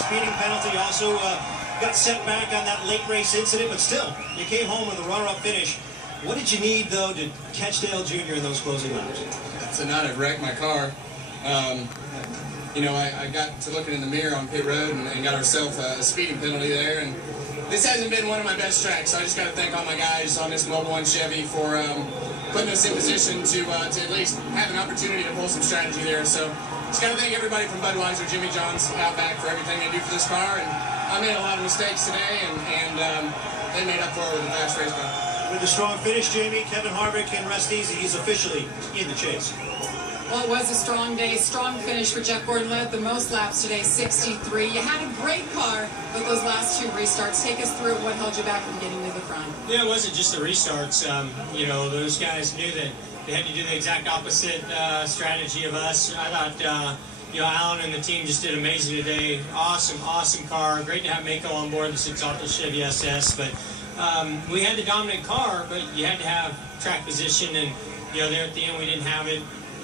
speeding penalty. Also got sent back on that late race incident, but still, you came home with a runner-up finish. What did you need, though, to catch Dale Jr. in those closing laps? To not have wrecked my car. You know, I got to looking in the mirror on pit road and got ourselves a speeding penalty there. And this hasn't been one of my best tracks, so I just got to thank all my guys on this Mobil 1 Chevy for putting us in position to at least have an opportunity to pull some strategy there. So just got to thank everybody from Budweiser, Jimmy John's, Outback for everything they do for this car. And I made a lot of mistakes today, and they made up for it with a fast race car. With a strong finish, Jamie, Kevin Harvick can rest easy. He's officially in the chase. Well, it was a strong day, strong finish for Jeff Gordon. Led the most laps today, 63. You had a great car, but those last two restarts, take us through what held you back from getting to the front. Yeah, it wasn't just the restarts. You know, those guys knew that they had to do the exact opposite strategy of us. I thought, you know, Alan and the team just did amazing today. Awesome car. Great to have Mako on board the Sixalta Chevy SS, but we had the dominant car, but you had to have track position, and you know, there at the end we didn't have it.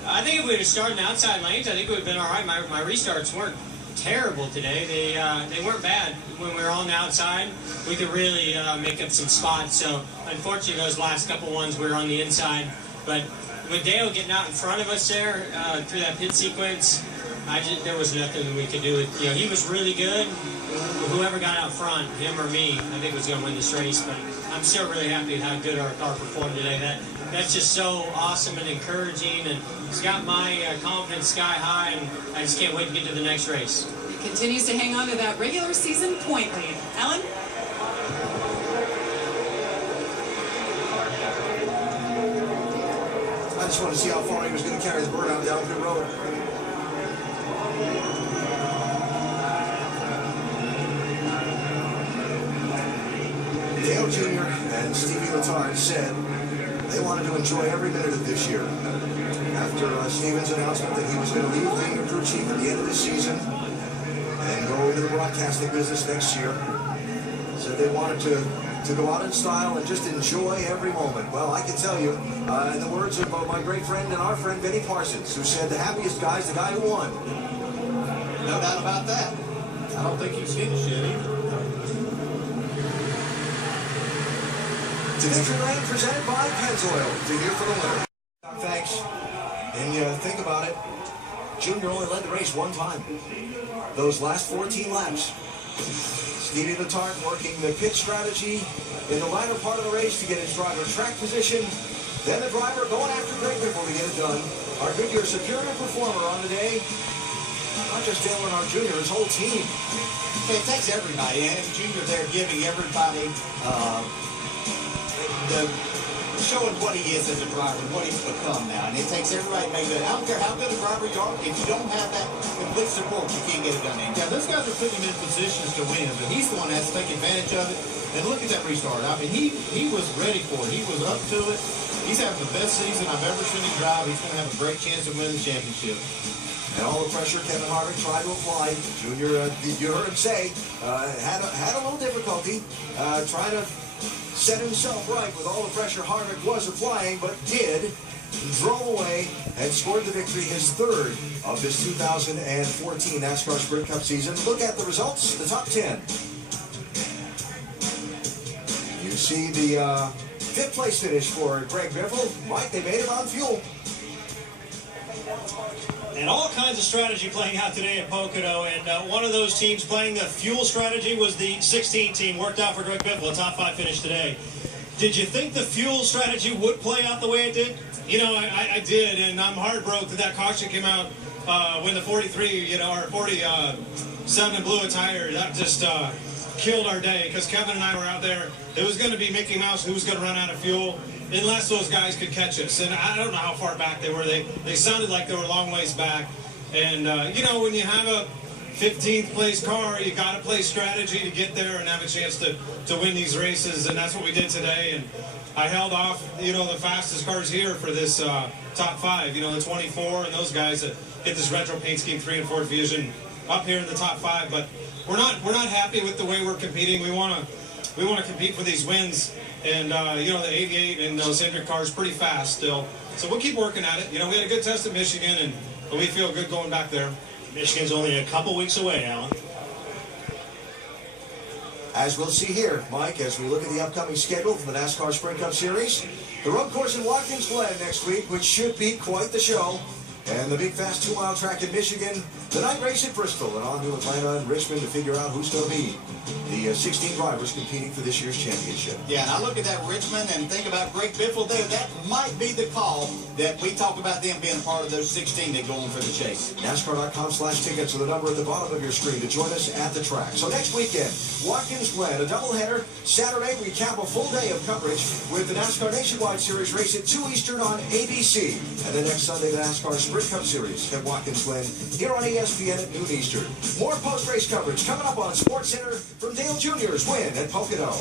I think if we would have started in the outside lanes, I think it would have been all right. My restarts weren't terrible today. They weren't bad. When we were on the outside, we could really make up some spots. So unfortunately, those last couple ones we were on the inside. But with Dale getting out in front of us there through that pit sequence, there was nothing we could do. You know, he was really good. Whoever got out front, him or me, I think was going to win this race. But I'm still really happy with how good our car performed today. That's just so awesome and encouraging, and it's got my confidence sky high, and I just can't wait to get to the next race. He continues to hang on to that regular season point lead. Alan? I just wanted to see how far he was going to carry the bird out down pit road. Dale Jr. and Stevie Letarte said they wanted to enjoy every minute of this year. After Stevens' announcement that he was going to leave being a crew chief at the end of this season and go into the broadcasting business next year, said they wanted to go out in style and just enjoy every moment. Well, I can tell you, in the words of my great friend and our friend Benny Parsons, who said the happiest guy is the guy who won. No doubt about that. I don't think he's finished yet either. Victory Lane presented by Pennzoil. To hear from the winner. Thanks. And you think about it, Junior only led the race one time. Those last 14 laps. Stevie Letarte working the pit strategy in the latter part of the race to get his driver track position. Then the driver going after Greg Biffle to get it done. Our Goodyear superior performer on the day. Not just Dale Earnhardt Jr., his whole team. It takes everybody, and Junior there giving everybody showing what he is as a driver, what he's become now. And it takes everybody to make it. I don't care how good a driver you are, if you don't have that complete support, you can't get it done. Yeah, those guys are putting him in positions to win, but he's the one that has to take advantage of it. And look at that restart. I mean, he was ready for it. He was up to it. He's having the best season I've ever seen him drive. He's going to have a great chance of winning the championship. And all the pressure Kevin Harvick tried to apply. Junior, you heard him say, had a little difficulty trying to set himself right with all the pressure Harvick was applying, but did. Drove away and scored the victory, his third of this 2014 NASCAR Sprint Cup season. Look at the results, the top 10. You see the fifth place finish for Greg Biffle. Right, they made it on fuel. And all kinds of strategy playing out today at Pocono, and one of those teams playing the fuel strategy was the 16 team. Worked out for Greg Biffle, a top 5 finish today. Did you think the fuel strategy would play out the way it did? You know, I did, and I'm heartbroken that caution came out when the 43, you know, or 47 blew a tire. That just killed our day, because Kevin and I were out there. It was going to be Mickey Mouse who was going to run out of fuel unless those guys could catch us. And I don't know how far back they were. They sounded like they were a long ways back. And, you know, when you have a 15th place car, you got to play strategy to get there and have a chance to win these races. And that's what we did today. And I held off, you know, the fastest cars here for this top 5, you know, the 24 and those guys that get this retro paint scheme 3 and 4 Fusion up here in the top 5. But we're not happy with the way we're competing. We want to compete for these wins. And, you know, the 88 and those Hendrick cars pretty fast still. So we'll keep working at it. You know, we had a good test at Michigan, and we feel good going back there. Michigan's only a couple weeks away, Alan. As we'll see here, Mike, as we look at the upcoming schedule for the NASCAR Sprint Cup Series, the road course in Watkins Glen next week, which should be quite the show, and the big fast 2-mile track in Michigan, the night race at Bristol, and on to Atlanta and Richmond to figure out who's going to be the 16 drivers competing for this year's championship. Yeah, and I look at that Richmond and think about Greg Biffle there. That might be the call that we talk about them being a part of those 16 that go on for the chase. NASCAR.com/tickets are the number at the bottom of your screen to join us at the track. So next weekend, Watkins Glen, a doubleheader. Saturday, we cap a full day of coverage with the NASCAR Nationwide Series race at 2 Eastern on ABC. And then next Sunday, the NASCAR Sprint Cup Series at Watkins Glen here on ESPN at noon Eastern. More post-race coverage coming up on SportsCenter from Dale Jr.'s win at Pocono.